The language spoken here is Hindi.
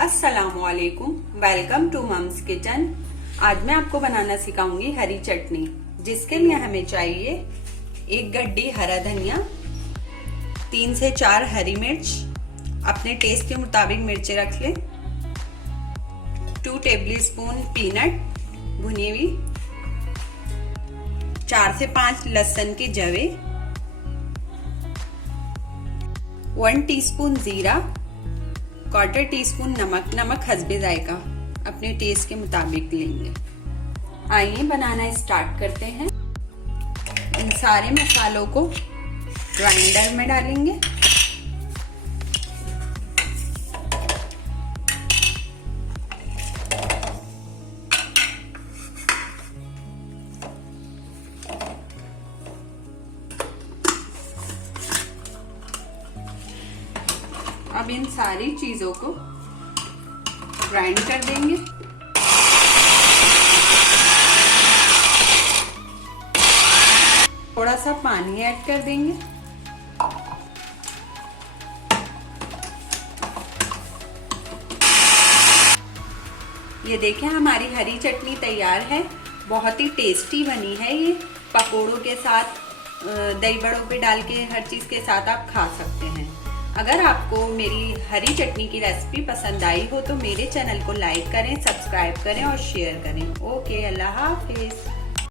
अस्सलामुअलैकुम, वेलकम टू मम्स किचन। आज मैं आपको बनाना सिखाऊंगी हरी चटनी, जिसके लिए हमें चाहिए 1 गड्डी हरा धनिया, 3 से 4 हरी मिर्च, अपने टेस्ट के मुताबिक मिर्ची रख लें, 2 टेबलस्पून पीनट भुनी हुई, 4 से 5 लहसुन की जवे, 1 टीस्पून जीरा, 1/4 टीस्पून नमक हस्बे जायका अपने टेस्ट के मुताबिक लेंगे। आइए बनाना स्टार्ट करते हैं। इन सारे मसालों को ग्राइंडर में डालेंगे। अब इन सारी चीजों को ग्राइंड कर देंगे। थोड़ा सा पानी ऐड कर देंगे। ये देखें, हमारी हरी चटनी तैयार है। बहुत ही टेस्टी बनी है। ये पकोड़ों के साथ, दही बड़ों पे डाल के हर चीज के साथ आप खा सकते हैं। अगर आपको मेरी हरी चटनी की रेसिपी पसंद आई हो तो मेरे चैनल को लाइक करें, सब्सक्राइब करें और शेयर करें। ओके, अल्लाह हाफिज।